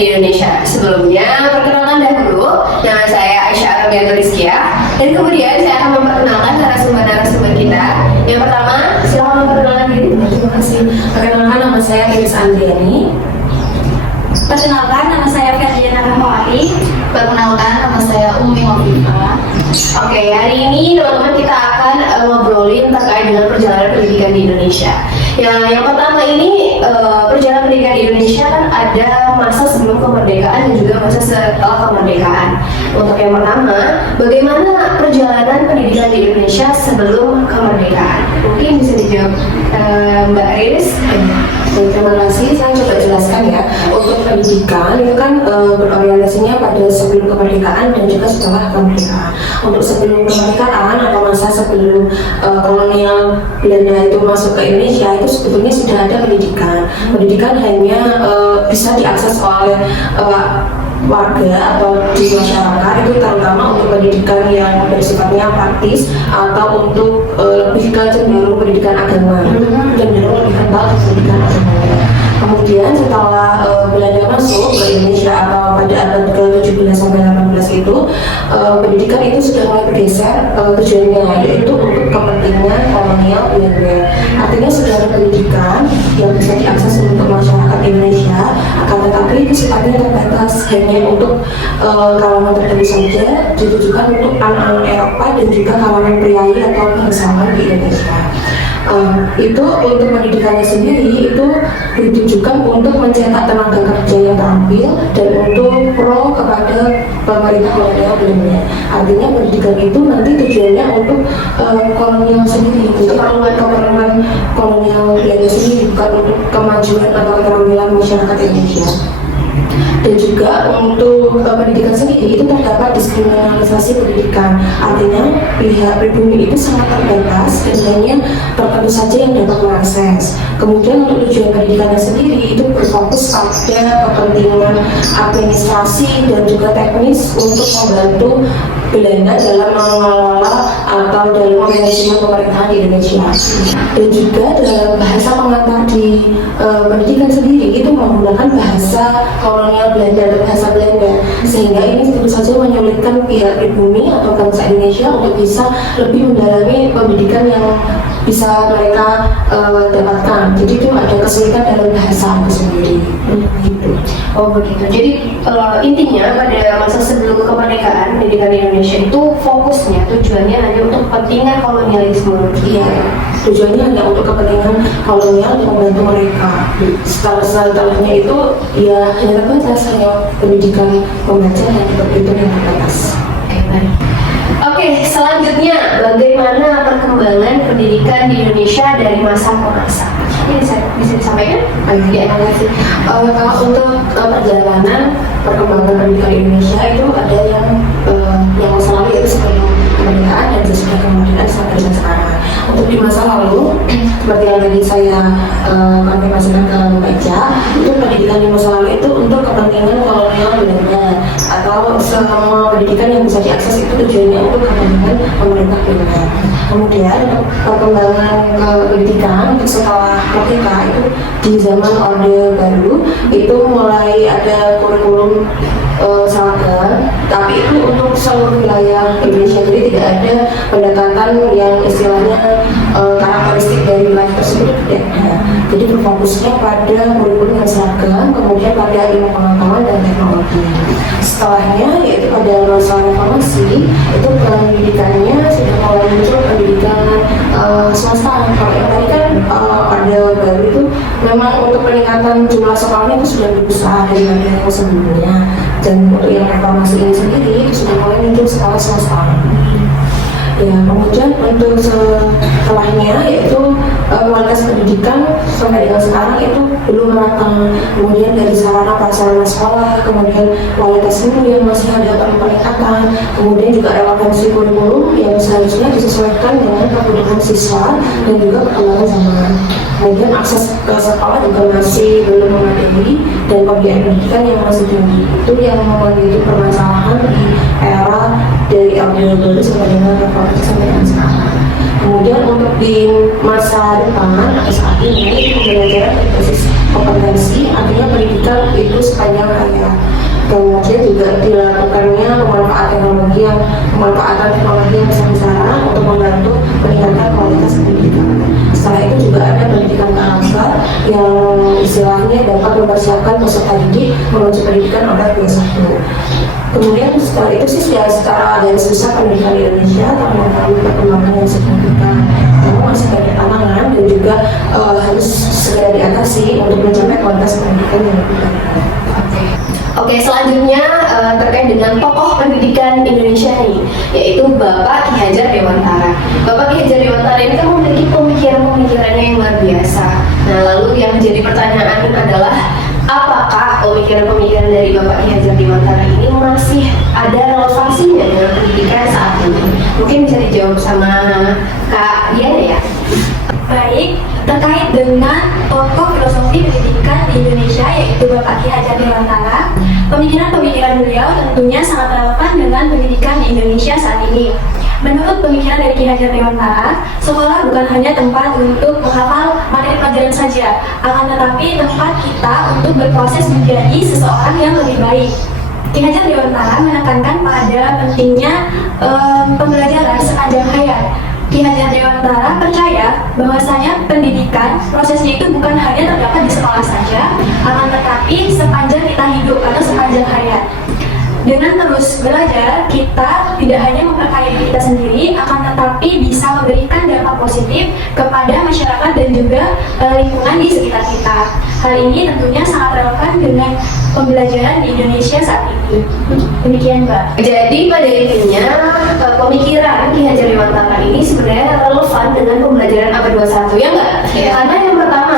di Indonesia. Sebelumnya, perkenalkan dahulu, nama saya Aisyah Arabianto Rizkia, dan kemudian saya akan memperkenalkan narasumber kita. Yang pertama, silakan memperkenalkan diri. Terima kasih. Perkenalkan, nama saya Iris Andriani. Perkenalkan, nama saya Ferdiana Rahmawati. Perkenalkan, nama saya Umi Wafifah. Oke, hari ini teman-teman kita akan ngobrolin terkait dengan perjalanan pendidikan di Indonesia. Yang pertama ini perjalanan pendidikan di Indonesia kan ada masa sebelum kemerdekaan dan juga masa setelah kemerdekaan. Untuk yang pertama, bagaimana perjalanan pendidikan di Indonesia sebelum kemerdekaan? Mungkin bisa dijawab Mbak Iris. Terima kasih, saya coba jelaskan ya. Untuk pendidikan itu kan berorientasinya pada sebelum kemerdekaan dan juga setelah kemerdekaan. Untuk sebelum kemerdekaan atau masa sebelum kolonial Belanda itu masuk ke Indonesia, itu sebetulnya sudah ada pendidikan. Pendidikan hanya bisa diakses oleh warga atau di masyarakat, itu terutama untuk pendidikan yang bersifatnya praktis atau untuk lebih ke cenderung pendidikan agama, cenderung lebih kental pendidikan agama. Kemudian setelah Belanda masuk ke Indonesia atau pada abad ke-17 sampai 18 itu pendidikan itu sudah mulai bergeser tujuannya, yaitu untuk kepentingan kolonial Belanda. Artinya sudah ada pendidikan yang bisa diakses untuk masyarakat Indonesia, akan tetapi itu sifatnya terbatas, hanya untuk kalangan tertentu saja, ditujukan untuk anak-anak Eropa dan juga kalangan priai atau bangsawan di Indonesia. Itu untuk pendidikannya sendiri itu ditujukan untuk mencetak tenaga kerja yang terampil dan untuk pro kepada pemerintah kolonial Belanda. Artinya pendidikan itu nanti tujuannya untuk kolonial sendiri, untuk keperluan kolonial Belanda sendiri, bukan untuk kemajuan atau keterampilan masyarakat Indonesia. Dan juga untuk pendidikan sendiri itu terdapat diskriminalisasi pendidikan, artinya pihak pribumi itu sangat terbatas dan hanya tertentu saja yang dapat mengakses. Kemudian untuk tujuan pendidikannya sendiri itu berfokus pada kepentingan administrasi dan juga teknis untuk membantu Belanda dalam mengelola atau dalam manajemen pemerintahan di Indonesia. Dan juga dalam bahasa pengantar di pendidikan sendiri itu menggunakan bahasa kolonial Belanda atau bahasa Belanda, sehingga ini tentu saja menyulitkan pihak pribumi atau bangsa Indonesia untuk bisa lebih mendalami pendidikan yang bisa mereka dapatkan. Jadi itu ada kesulitan dalam bahasa itu sendiri. Gitu. Oh begitu. Jadi intinya pada masa sebelum kemerdekaan pendidikan di Indonesia itu fokusnya tujuannya hanya untuk kepentingan kolonialisme. Iya, tujuannya hanya untuk kepentingan kolonial dan membantu mereka. Setelahnya itu ya hanya terbatas, hanya pendidikan membaca dan berhitung yang terbatas. Oke, selanjutnya bagaimana perkembangan pendidikan di Indonesia dari masa ke masa? Ini bisa disampaikan? Ya, terima kasih. Kalau untuk perjalanan perkembangan pendidikan di Indonesia itu ada yang masa lalu yaitu sebelum kemerdekaan dan sesudah kemerdekaan sampai dengan sekarang. Untuk di masa lalu, seperti yang tadi saya konfirmasikan ke Mbak Ica, itu pendidikan di masa lalu itu untuk kepentingan kolonial Belanda atau semua pendidikan yang bisa diakses itu tujuannya untuk kepentingan pemerintah Belanda. Kemudian perkembangan pendidikan setelah merdeka itu di zaman Orde Baru itu mulai ada kurikulum seragam, tapi itu untuk seluruh wilayah Indonesia, jadi tidak ada pendekatan yang istilahnya karakteristik dari wilayah tersebut tidak ada. Jadi berfokusnya pada kurikulum yang seragam, kemudian pada ilmu pengetahuan dan teknologi. Setelahnya yaitu pada masa reformasi itu pendidikannya sudah mulai muncul pendidikan swasta. Kalau yang tadi kan pada baru itu memang untuk peningkatan jumlah sekolahnya itu sudah lebih besar daripada yang sebelumnya. Dan untuk yang reformasi ini sendiri itu sudah mulai muncul sekolah swasta. Ya, kemudian untuk setelahnya yaitu kualitas pendidikan sampai dengan sekarang itu belum merata. Kemudian dari sarana prasarana sekolah, kemudian kualitas guru yang masih ada peningkatan, kemudian juga relevansi kurikulum yang seharusnya disesuaikan dengan kebutuhan siswa dan juga perkembangan zaman. Kemudian akses ke sekolah juga masih belum memadai dan pembiayaan pendidikan yang masih tinggi. Itu yang menjadi permasalahan di era dari Orde Baru sampai dengan reformasi sampai dengan sekarang. Kemudian untuk di masa depan atau saat ini pembelajaran berbasis kompetensi, artinya pendidikan pendidikan itu sepanjang hayat. Kemudian juga dilakukannya pemanfaatan teknologi yang besar-besaran untuk membantu meningkatkan kualitas pendidikan. Setelah itu juga ada pendidikan karakter yang istilahnya dapat mempersiapkan peserta didik menuju pendidikan abad 21. Kemudian setelah itu sih secara garis besar pendidikan di Indonesia telah mengalami perkembangan yang signifikan. Namun masih banyak tantangan dan juga harus segera diatasi untuk mencapai kualitas pendidikan yang lebih baik. Oke, selanjutnya terkait dengan tokoh pendidikan Indonesia nih, yaitu Bapak Ki Hajar Dewantara. Bapak Ki Hajar Dewantara ini kan memiliki pemikiran-pemikirannya yang luar biasa. Nah, lalu yang menjadi pertanyaan adalah apakah pemikiran-pemikiran dari Bapak Ki Hajar Dewantara ini masih ada relevansinya dengan pendidikan saat ini? Mungkin bisa dijawab sama Kak Diana ya. Baik, terkait dengan tokoh filosofi pendidikan di Indonesia yaitu Bapak Ki Hajar Dewantara, pemikiran-pemikiran beliau tentunya sangat relevan dengan pendidikan di Indonesia saat ini. Menurut pemikiran dari Ki Hajar Dewantara, sekolah bukan hanya tempat untuk menghafal materi pelajaran saja, akan tetapi tempat kita untuk berproses menjadi seseorang yang lebih baik. Ki Hajar Dewantara menekankan pada pentingnya pembelajaran sepanjang hayat. Ki Hajar Dewantara percaya bahwasanya pendidikan prosesnya itu bukan hanya terdapat di sekolah saja, akan tetapi sepanjang kita hidup atau sepanjang hayat. Dengan terus belajar, kita tidak hanya memperkaya diri kita sendiri, akan tetapi bisa memberikan dampak positif kepada masyarakat dan juga lingkungan di sekitar kita. Hal ini tentunya sangat relevan dengan pembelajaran di Indonesia saat ini. Demikian, Mbak. Jadi pada intinya pemikiran Ki Hajar Dewantara ini sebenarnya relevan dengan pembelajaran abad 21, ya enggak? Ya. Karena yang pertama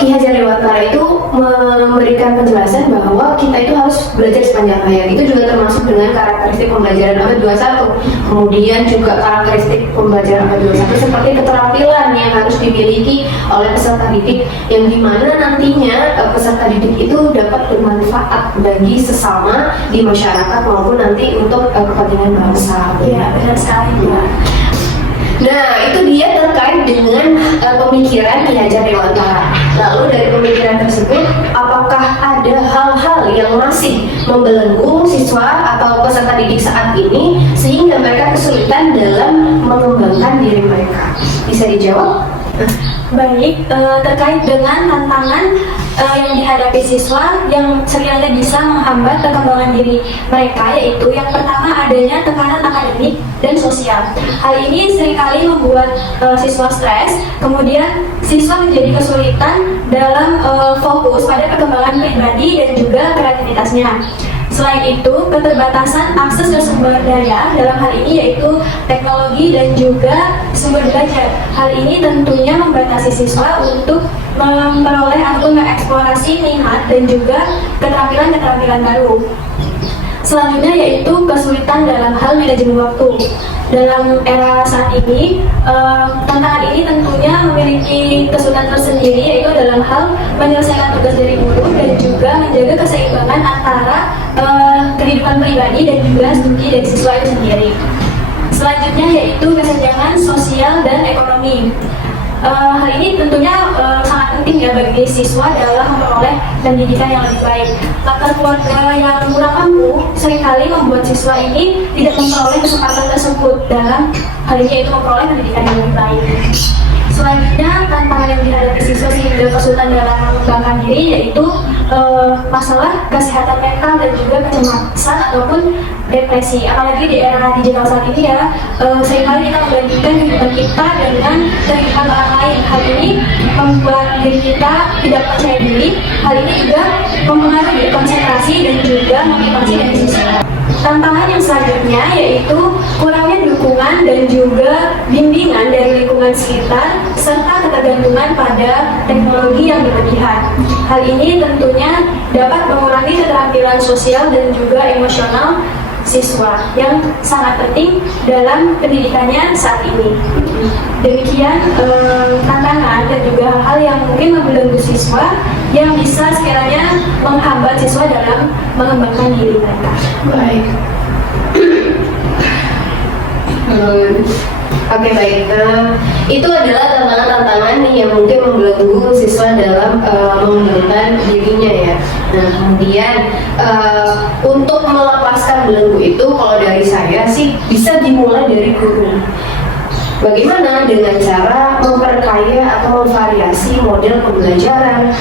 Ki Hajar Dewantara itu memberikan penjelasan bahwa kita itu harus belajar sepanjang hayat. Itu juga termasuk dengan karakteristik pembelajaran abad 21. Kemudian juga karakteristik pembelajaran abad 21 seperti keterampilan yang harus dimiliki oleh peserta didik, yang dimana nantinya peserta didik itu dapat bermanfaat bagi sesama di masyarakat maupun nanti untuk kepentingan bangsa. Ya, benar sekali, Mbak. Nah, itu dia terkait dengan pemikiran Ki Hajar Dewantara. Lalu dari pemikiran tersebut, apakah ada hal-hal yang masih membelenggu siswa atau peserta didik saat ini sehingga mereka kesulitan dalam mengembangkan diri mereka? Bisa dijawab? Baik, terkait dengan tantangan yang dihadapi siswa yang sekiranya bisa menghambat perkembangan diri mereka, yaitu yang pertama adanya tekanan akademik dan sosial. Hal ini seringkali membuat siswa stres, kemudian siswa menjadi kesulitan dalam fokus pada perkembangan pribadi dan juga kreativitasnya. Selain itu, keterbatasan akses ke sumber daya dalam hal ini yaitu teknologi dan juga sumber belajar. Hal ini tentunya membatasi siswa untuk memperoleh ataupun mengeksplorasi minat dan juga keterampilan-keterampilan baru. Selanjutnya yaitu kesulitan dalam hal manajemen waktu. Dalam era saat ini, tantangan ini tentunya memiliki kesulitan tersendiri, yaitu dalam hal menyelesaikan tugas dari guru dan juga menjaga keseimbangan antara kehidupan pribadi dan juga studi dari siswa itu sendiri. Selanjutnya yaitu kesenjangan sosial dan ekonomi. Hal ini tentunya sangat penting ya bagi siswa dalam memperoleh pendidikan yang lebih baik. Latar keluarga yang kurang mampu seringkali membuat siswa ini tidak memperoleh kesempatan tersebut dalam hal ini yaitu memperoleh pendidikan yang lebih baik. Selanjutnya, tantangan yang dihadapi siswa sehingga kesulitan dalam mengembangkan diri yaitu masalah kesehatan mental dan juga kecemasan ataupun depresi. Apalagi di era digital saat ini ya, seringkali kita membandingkan kehidupan kita dengan kehidupan orang lain. Hal ini membuat diri kita tidak percaya diri. Hal ini juga mempengaruhi konsentrasi dan juga motivasi dari siswa. Tantangan yang selanjutnya yaitu kurangnya dukungan dan juga bimbingan dari lingkungan sekitar serta ketergantungan pada teknologi yang berlebihan. Hal ini tentunya dapat mengurangi keterampilan sosial dan juga emosional siswa yang sangat penting dalam pendidikannya saat ini. Demikian tantangan dan juga hal-hal yang mungkin membelenggu siswa yang bisa sekiranya menghambat siswa dalam mengembangkan diri mereka. Baik. Oke baik, itu adalah tantangan-tantangan nih yang mungkin membelenggu siswa dalam mengembangkan dirinya ya. Nah kemudian untuk melepaskan belenggu itu kalau dari saya sih bisa dimulai dari guru. Bagaimana dengan cara memperkaya atau memvariasi model pembelajaran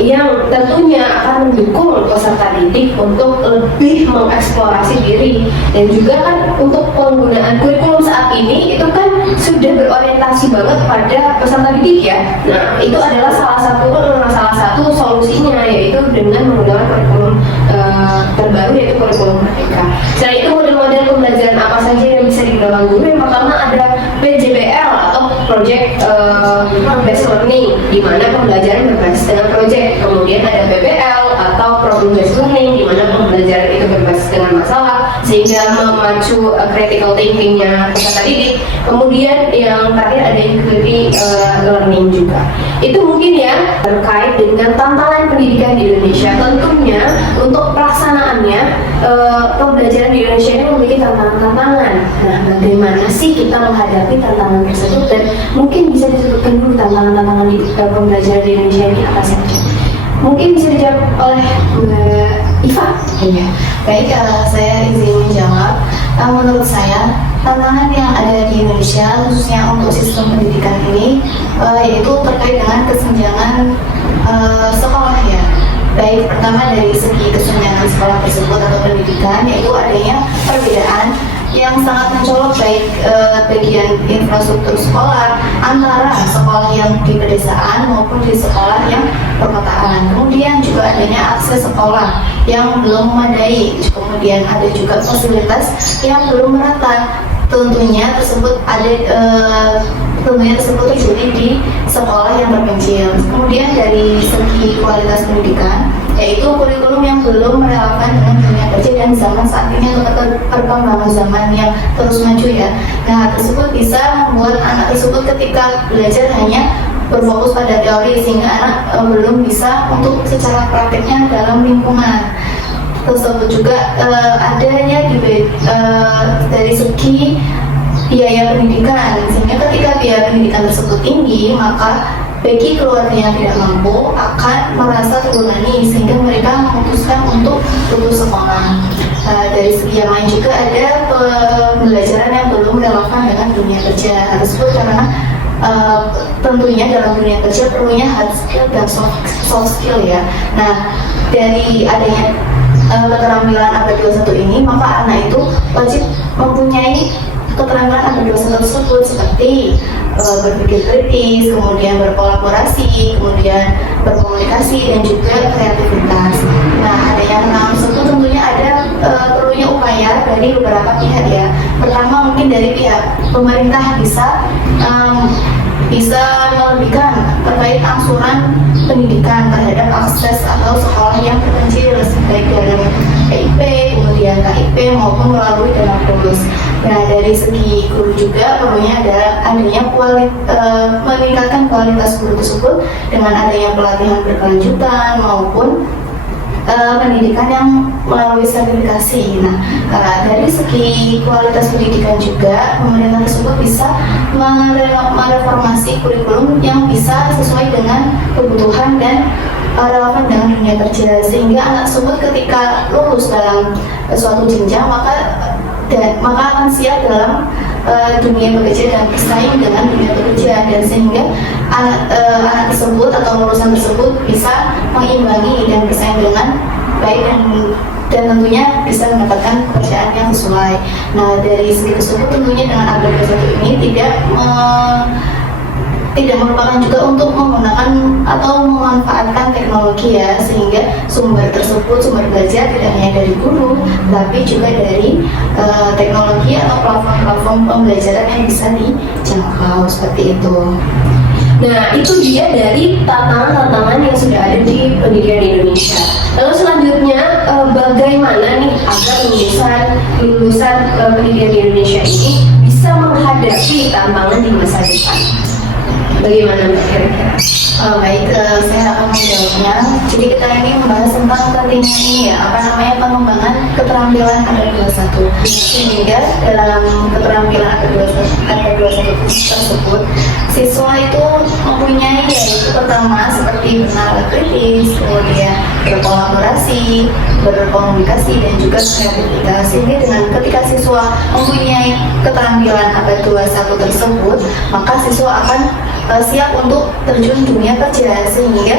yang tentunya akan mendukung peserta didik untuk lebih mengeksplorasi diri, dan juga kan untuk penggunaan kurikulum saat ini itu kan sudah berorientasi banget pada peserta didik ya. Nah itu adalah salah satu solusinya, yaitu dengan menggunakan kurikulum terbaru, yaitu kurikulum Merdeka. Selain itu model-model pembelajaran apa saja yang bisa digunakan guru? Yang pertama ada PJBL atau Project Based Learning, di mana pembelajaran berbasis dengan proyek. Kemudian ada PBL atau Problem Based Learning, di mana pembelajaran itu berbasis dengan masalah sehingga memacu critical thinkingnya peserta didik. Kemudian yang terakhir ada Inquiry Learning juga. Itu mungkin ya terkait dengan tantangan pendidikan di Indonesia. Tentunya untuk pelaksanaannya pembelajaran di Indonesia ini memiliki tantangan-tantangan. Nah, bagaimana sih kita menghadapi tantangan tersebut, dan mungkin bisa disebutkan dulu tantangan-tantangan di pembelajaran di Indonesia ini apa saja? Mungkin bisa dijawab oleh Mbak Iva. Iya. Baik, saya izin menjawab. Menurut saya, tantangan yang ada di Indonesia, khususnya untuk sistem pendidikan ini, yaitu terkait dengan kesenjangan sekolah ya. Baik, pertama dari segi kesenjangan sekolah tersebut atau pendidikan, yaitu adanya perbedaan yang sangat mencolok baik bagian infrastruktur sekolah antara sekolah yang di pedesaan maupun di sekolah yang perkotaan. Kemudian juga adanya akses sekolah yang belum memadai, kemudian ada juga fasilitas yang belum merata. Tentunya tersebut terjadi di sekolah yang terpencil. Kemudian dari segi kualitas pendidikan, yaitu kurikulum yang belum relevan dengan dunia kerja dan zaman saat ini atau perkembangan zaman yang terus maju ya. Nah, tersebut bisa membuat anak tersebut ketika belajar hanya berfokus pada teori, sehingga anak belum bisa untuk secara praktiknya dalam lingkungan tersebut. Juga adanya dari segi biaya pendidikan, sehingga ketika biaya pendidikan tersebut tinggi, maka bagi keluarga yang tidak mampu akan merasa terbebani sehingga mereka memutuskan untuk lulus sekolah. Dari segi yang lain juga ada pembelajaran yang belum relevan dengan dunia kerja tersebut, karena tentunya dalam dunia kerja perlunya hard skill dan soft skill ya. Nah, dari adanya keterampilan abad 21 ini, maka anak itu wajib mempunyai keterampilan abad 21 tersebut, seperti berpikir kritis, kemudian berkolaborasi, kemudian berkomunikasi, dan juga kreativitas. Nah, adanya hal tersebut tentunya ada perlunya upaya dari beberapa pihak ya. Pertama mungkin dari pihak pemerintah bisa melebihkan terkait angsuran pendidikan terhadap akses atau sekolah yang terpencil, baik dari PIP, kemudian KIP maupun melalui dana bonus. Nah, dari segi guru juga perlunya adanya meningkatkan kualitas guru tersebut dengan adanya pelatihan berkelanjutan maupun pendidikan yang melalui sertifikasi. Nah, dari segi kualitas pendidikan juga pemerintah tersebut bisa mereformasi kurikulum yang bisa sesuai dengan kebutuhan dan relevan dengan dunia kerja, sehingga anak tersebut ketika lulus dalam suatu jenjang maka akan siap dalam dunia bekerja dan bersaing dengan dunia bekerja, dan sehingga anak tersebut atau lulusan tersebut bisa mengimbangi dan bersaing dengan baik dan tentunya bisa mendapatkan pekerjaan yang sesuai. Nah, dari segi tersebut tentunya dengan abad 21 ini tidak merupakan juga untuk menggunakan atau memanfaatkan teknologi ya, sehingga sumber belajar tidak hanya dari guru tapi juga dari teknologi atau platform pembelajaran yang bisa dijangkau seperti itu. Nah, itu dia dari tantangan-tantangan yang sudah ada di pendidikan di Indonesia. Lalu selanjutnya, bagaimana nih agar lulusan pendidikan di Indonesia ini bisa menghadapi tantangan di masa depan? Bagaimana Mbak kira-kira? Baik, saya akan menjawabnya. Jadi kita ini membahas tentang pentingnya ini ya, apa namanya pengembangan keterampilan AD21. Sehingga dalam keterampilan AD21 tersebut, siswa itu mempunyai yaitu pertama seperti bernalar kritis, kemudian berkolaborasi, berkomunikasi dan juga kreativitas. Sehingga dengan ketika siswa mempunyai keterampilan AD21 tersebut, maka siswa akan siap untuk terjun dunia kerja, sehingga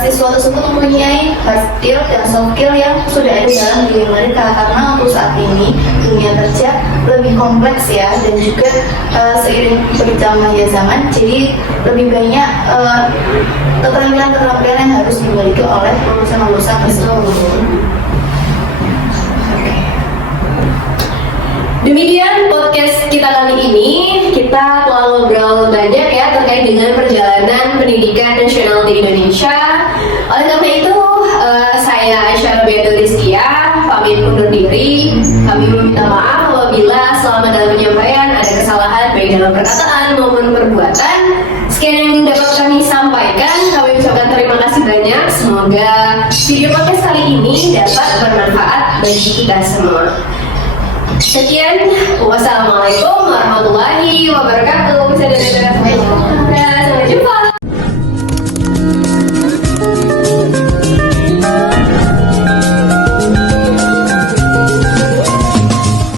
siswa tersebut mempunyai hard skill dan soft skill yang sudah ada dalam diri mereka. Karena untuk saat ini dunia kerja lebih kompleks ya, dan juga seiring berjalannya zaman, jadi lebih banyak keterampilan-keterampilan yang harus dimiliki oleh lulusan-lulusan tersebut. Demikian podcast kita kali ini. Kita telah ngobrol banyak ya terkait dengan perjalanan pendidikan nasional di Indonesia. Oleh karena itu, saya Aisyah Robiatul Rizkia pamit undur diri. Kami meminta maaf apabila selama dalam penyampaian ada kesalahan baik dalam perkataan maupun perbuatan. Sekian yang dapat kami sampaikan. Kami ucapkan terima kasih banyak. Semoga video podcast kali ini dapat bermanfaat bagi kita semua. Sekian, wassalamualaikum warahmatullahi wabarakatuh. Sampai jumpa.